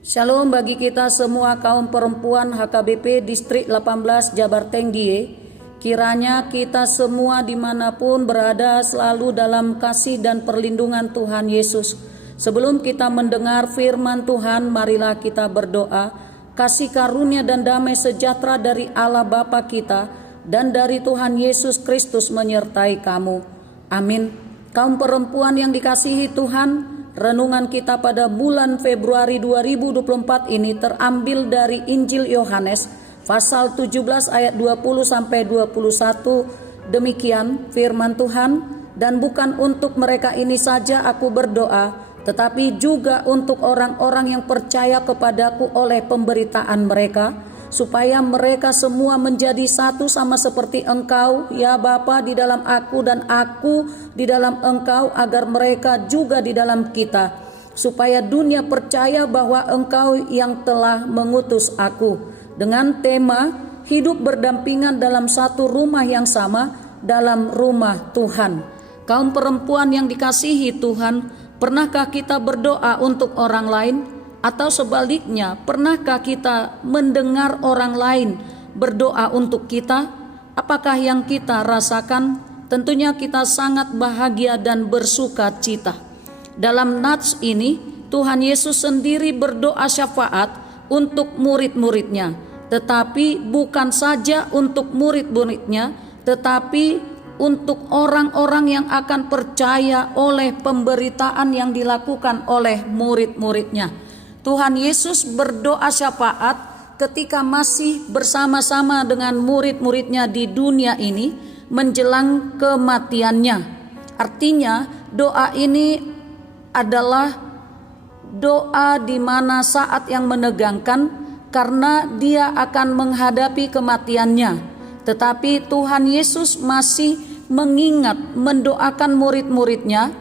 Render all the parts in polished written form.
Shalom bagi kita semua kaum perempuan HKBP Distrik 18 Jabar Tenggie. Kiranya kita semua dimanapun berada selalu dalam kasih dan perlindungan Tuhan Yesus. Sebelum kita mendengar firman Tuhan, marilah kita berdoa. Kasih karunia dan damai sejahtera dari Allah Bapa kita dan dari Tuhan Yesus Kristus menyertai kamu. Amin. Kaum perempuan yang dikasihi Tuhan, renungan kita pada bulan Februari 2024 ini terambil dari Injil Yohanes pasal 17 ayat 20 sampai 21. Demikian firman Tuhan, dan bukan untuk mereka ini saja aku berdoa, tetapi juga untuk orang-orang yang percaya kepadaku oleh pemberitaan mereka, supaya mereka semua menjadi satu sama seperti Engkau, ya Bapa, di dalam aku dan aku di dalam Engkau, agar mereka juga di dalam kita, supaya dunia percaya bahwa Engkau yang telah mengutus aku. Dengan tema hidup berdampingan dalam satu rumah yang sama, dalam rumah Tuhan. Kaum perempuan yang dikasihi Tuhan, pernahkah kita berdoa untuk orang lain? Atau sebaliknya, pernahkah kita mendengar orang lain berdoa untuk kita? Apakah yang kita rasakan? Tentunya kita sangat bahagia dan bersuka cita. Dalam nats ini, Tuhan Yesus sendiri berdoa syafaat untuk murid-muridnya. Tetapi bukan saja untuk murid-muridnya, tetapi untuk orang-orang yang akan percaya oleh pemberitaan yang dilakukan oleh murid-muridnya. Tuhan Yesus berdoa syafaat ketika masih bersama-sama dengan murid-muridnya di dunia ini menjelang kematiannya. Artinya doa ini adalah doa di mana saat yang menegangkan karena dia akan menghadapi kematiannya. Tetapi Tuhan Yesus masih mengingat, mendoakan murid-muridnya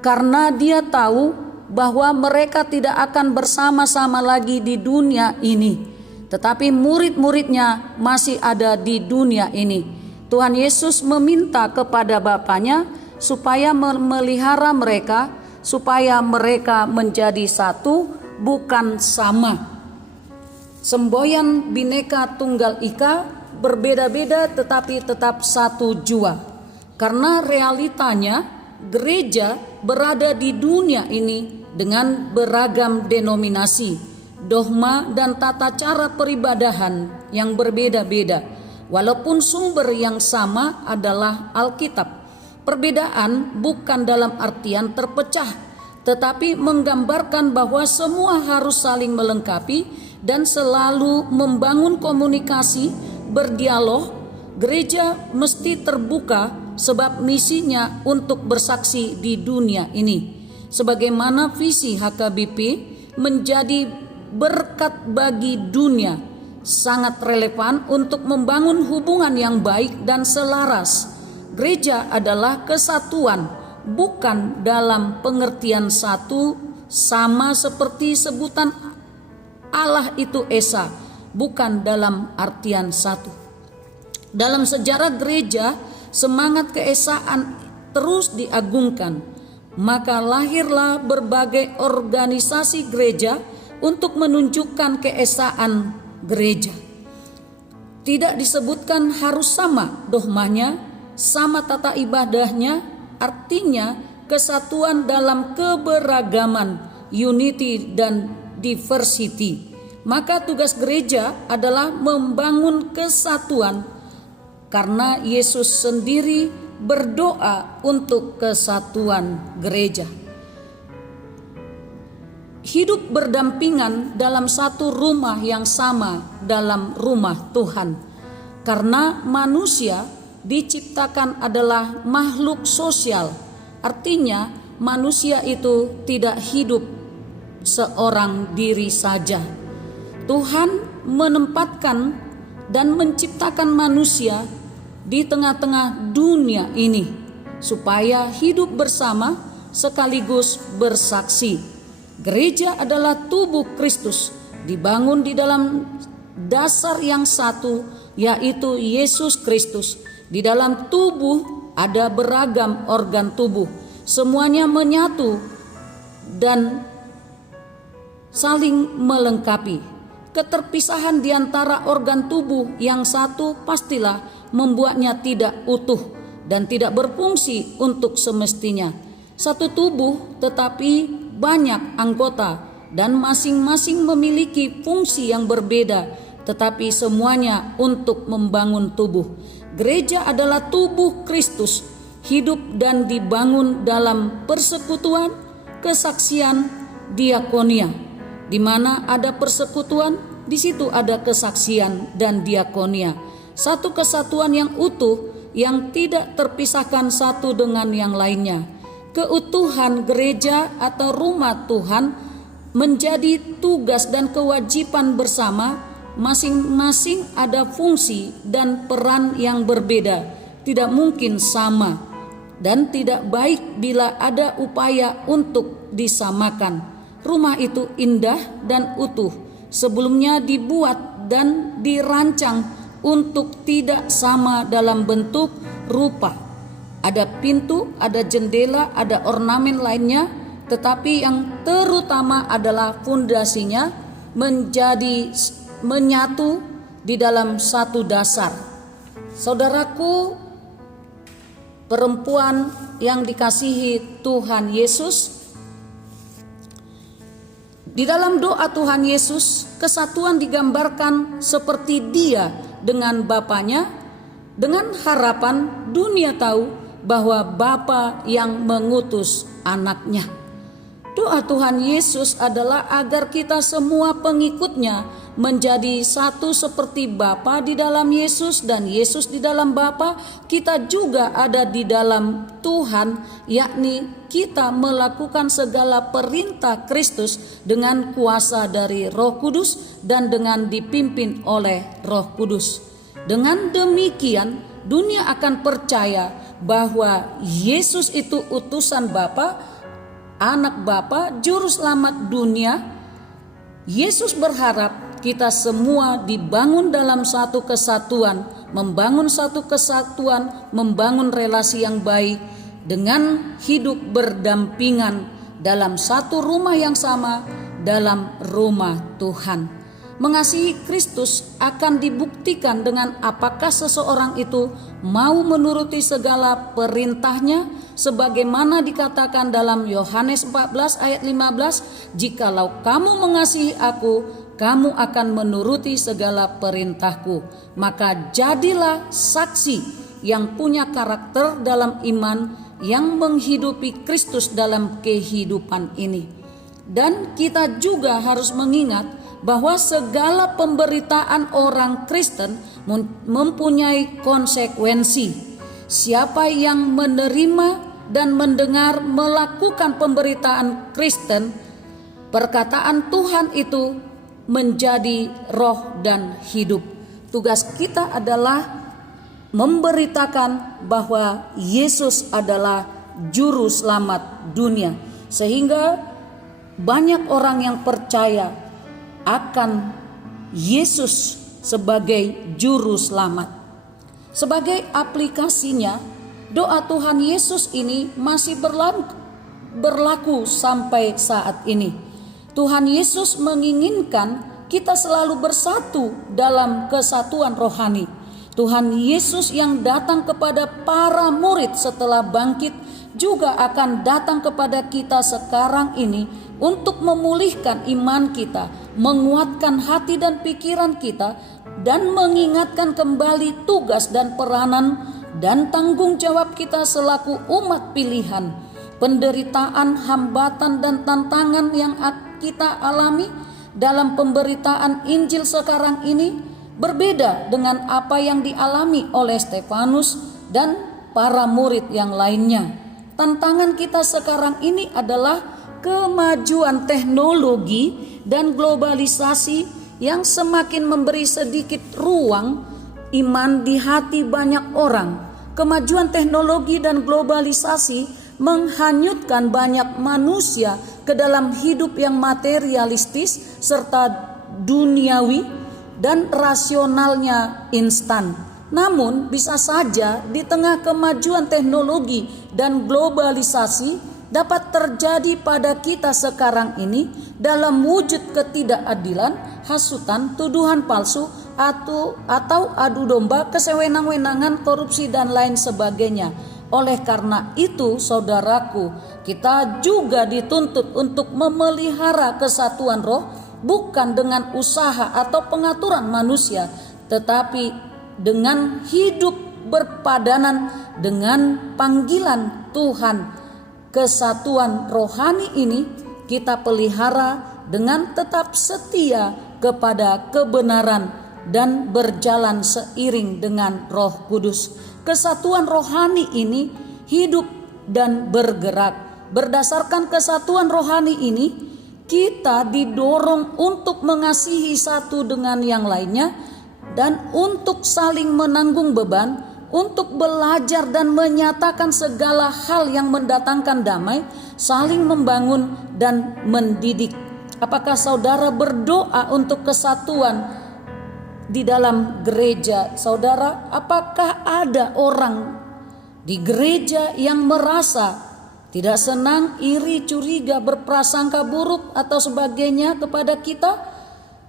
karena dia tahu bahwa mereka tidak akan bersama-sama lagi di dunia ini, tetapi murid-muridnya masih ada di dunia ini. Tuhan Yesus meminta kepada Bapanya supaya memelihara mereka, supaya mereka menjadi satu, bukan sama. Semboyan Bhinneka Tunggal Ika, berbeda-beda tetapi tetap satu jua. Karena realitanya gereja berada di dunia ini dengan beragam denominasi, dogma dan tata cara peribadahan yang berbeda-beda, walaupun sumber yang sama adalah Alkitab. Perbedaan bukan dalam artian terpecah, tetapi menggambarkan bahwa semua harus saling melengkapi dan selalu membangun komunikasi, berdialog. Gereja mesti terbuka sebab misinya untuk bersaksi di dunia ini. Sebagaimana visi HKBP menjadi berkat bagi dunia, sangat relevan untuk membangun hubungan yang baik dan selaras. Gereja adalah kesatuan, bukan dalam pengertian satu, sama seperti sebutan Allah itu Esa, bukan dalam artian satu. Dalam sejarah gereja, semangat keesaan terus diagungkan. Maka lahirlah berbagai organisasi gereja untuk menunjukkan keesaan gereja. Tidak disebutkan harus sama dogmanya, sama tata ibadahnya, artinya kesatuan dalam keberagaman, unity dan diversity. Maka tugas gereja adalah membangun kesatuan, karena Yesus sendiri berdoa untuk kesatuan gereja. Hidup berdampingan dalam satu rumah yang sama, dalam rumah Tuhan. Karena manusia diciptakan adalah makhluk sosial. Artinya manusia itu tidak hidup seorang diri saja. Tuhan menempatkan dan menciptakan manusia di tengah-tengah dunia ini supaya hidup bersama sekaligus bersaksi. Gereja adalah tubuh Kristus, dibangun di dalam dasar yang satu, yaitu Yesus Kristus. Di dalam tubuh ada beragam organ tubuh, semuanya menyatu dan saling melengkapi. Keterpisahan di antara organ tubuh yang satu pastilah membuatnya tidak utuh dan tidak berfungsi untuk semestinya. Satu tubuh tetapi banyak anggota dan masing-masing memiliki fungsi yang berbeda, tetapi semuanya untuk membangun tubuh. Gereja adalah tubuh Kristus, hidup dan dibangun dalam persekutuan, kesaksian, diakonia. Di mana ada persekutuan, di situ ada kesaksian dan diakonia. Satu kesatuan yang utuh yang tidak terpisahkan satu dengan yang lainnya. Keutuhan gereja atau rumah Tuhan menjadi tugas dan kewajiban bersama. Masing-masing ada fungsi dan peran yang berbeda, tidak mungkin sama, dan tidak baik bila ada upaya untuk disamakan. Rumah itu indah dan utuh, sebelumnya dibuat dan dirancang untuk tidak sama dalam bentuk rupa. Ada pintu, ada jendela, ada ornamen lainnya, tetapi yang terutama adalah fondasinya menjadi menyatu di dalam satu dasar. Saudaraku, perempuan yang dikasihi Tuhan Yesus, di dalam doa Tuhan Yesus, kesatuan digambarkan seperti Dia dengan Bapanya, dengan harapan dunia tahu bahwa Bapa yang mengutus anaknya. Doa Tuhan Yesus adalah agar kita semua pengikutnya menjadi satu seperti Bapa di dalam Yesus dan Yesus di dalam Bapa. Kita juga ada di dalam Tuhan, yakni kita melakukan segala perintah Kristus dengan kuasa dari Roh Kudus dan dengan dipimpin oleh Roh Kudus. Dengan demikian, dunia akan percaya bahwa Yesus itu utusan Bapa, anak Bapa, juru selamat dunia. Yesus berharap kita semua dibangun dalam satu kesatuan, membangun satu kesatuan, membangun relasi yang baik dengan hidup berdampingan dalam satu rumah yang sama, dalam rumah Tuhan. Mengasihi Kristus akan dibuktikan dengan apakah seseorang itu mau menuruti segala perintahnya, sebagaimana dikatakan dalam Yohanes 14 ayat 15, "Jikalau kamu mengasihi aku, kamu akan menuruti segala perintahku." Maka jadilah saksi yang punya karakter dalam iman, yang menghidupi Kristus dalam kehidupan ini. Dan kita juga harus mengingat bahwa segala pemberitaan orang Kristen mempunyai konsekuensi. Siapa yang menerima dan mendengar melakukan pemberitaan Kristen, perkataan Tuhan itu menjadi roh dan hidup. Tugas kita adalah memberitakan bahwa Yesus adalah juru selamat dunia, sehingga banyak orang yang percaya akan Yesus sebagai juru selamat. Sebagai aplikasinya, doa Tuhan Yesus ini masih berlaku sampai saat ini. Tuhan Yesus menginginkan kita selalu bersatu dalam kesatuan rohani. Tuhan Yesus yang datang kepada para murid setelah bangkit juga akan datang kepada kita sekarang ini untuk memulihkan iman kita, menguatkan hati dan pikiran kita, dan mengingatkan kembali tugas dan peranan dan tanggung jawab kita selaku umat pilihan. Penderitaan, hambatan, dan tantangan yang kita alami dalam pemberitaan Injil sekarang ini berbeda dengan apa yang dialami oleh Stefanus dan para murid yang lainnya. Tantangan kita sekarang ini adalah kemajuan teknologi dan globalisasi yang semakin memberi sedikit ruang iman di hati banyak orang. Kemajuan teknologi dan globalisasi menghanyutkan banyak manusia ke dalam hidup yang materialistis serta duniawi dan rasionalnya instan. Namun bisa saja di tengah kemajuan teknologi dan globalisasi, dapat terjadi pada kita sekarang ini dalam wujud ketidakadilan, hasutan, tuduhan palsu, atau adu domba, kesewenang-wenangan, korupsi, dan lain sebagainya. Oleh karena itu, saudaraku, kita juga dituntut untuk memelihara kesatuan roh, bukan dengan usaha atau pengaturan manusia, tetapi dengan hidup berpadanan dengan panggilan Tuhan. Kesatuan rohani ini kita pelihara dengan tetap setia kepada kebenaran dan berjalan seiring dengan Roh Kudus. Kesatuan rohani ini hidup dan bergerak. Berdasarkan kesatuan rohani ini, kita didorong untuk mengasihi satu dengan yang lainnya dan untuk saling menanggung beban, untuk belajar dan menyatakan segala hal yang mendatangkan damai, saling membangun dan mendidik. Apakah saudara berdoa untuk kesatuan di dalam gereja saudara? Apakah ada orang di gereja yang merasa tidak senang, iri, curiga, berprasangka buruk atau sebagainya kepada kita?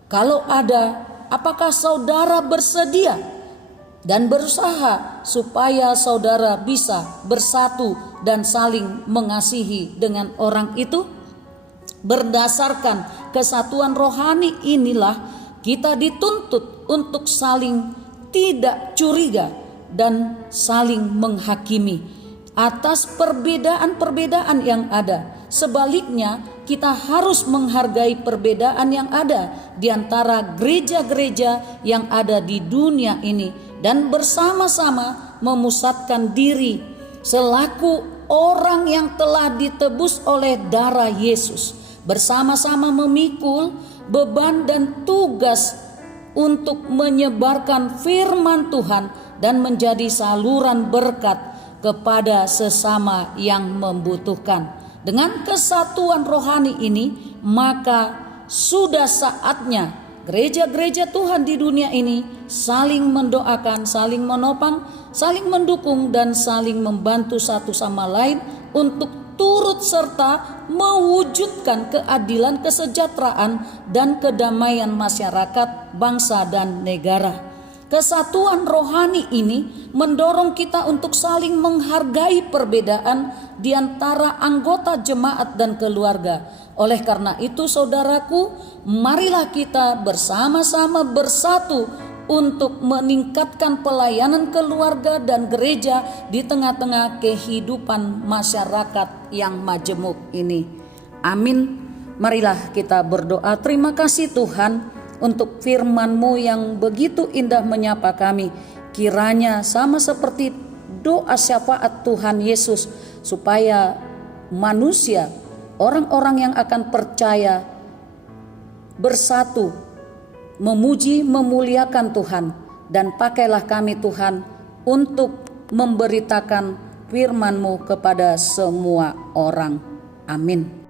Kalau ada, apakah saudara bersedia dan berusaha supaya saudara bisa bersatu dan saling mengasihi dengan orang itu? Berdasarkan kesatuan rohani inilah kita dituntut untuk saling tidak curiga dan saling menghakimi atas perbedaan-perbedaan yang ada. Sebaliknya, kita harus menghargai perbedaan yang ada di antara gereja-gereja yang ada di dunia ini dan bersama-sama memusatkan diri selaku orang yang telah ditebus oleh darah Yesus, bersama-sama memikul beban dan tugas untuk menyebarkan firman Tuhan dan menjadi saluran berkat kepada sesama yang membutuhkan. Dengan kesatuan rohani ini, maka sudah saatnya gereja-gereja Tuhan di dunia ini saling mendoakan, saling menopang, saling mendukung, dan saling membantu satu sama lain untuk turut serta mewujudkan keadilan, kesejahteraan, dan kedamaian masyarakat, bangsa, dan negara. Kesatuan rohani ini mendorong kita untuk saling menghargai perbedaan di antara anggota jemaat dan keluarga. Oleh karena itu, saudaraku, marilah kita bersama-sama bersatu untuk meningkatkan pelayanan keluarga dan gereja di tengah-tengah kehidupan masyarakat yang majemuk ini. Amin. Marilah kita berdoa. Terima kasih Tuhan untuk firman-Mu yang begitu indah menyapa kami. Kiranya sama seperti doa syafaat Tuhan Yesus, supaya manusia, orang-orang yang akan percaya, bersatu, memuji, memuliakan Tuhan. Dan pakailah kami Tuhan untuk memberitakan firman-Mu kepada semua orang. Amin.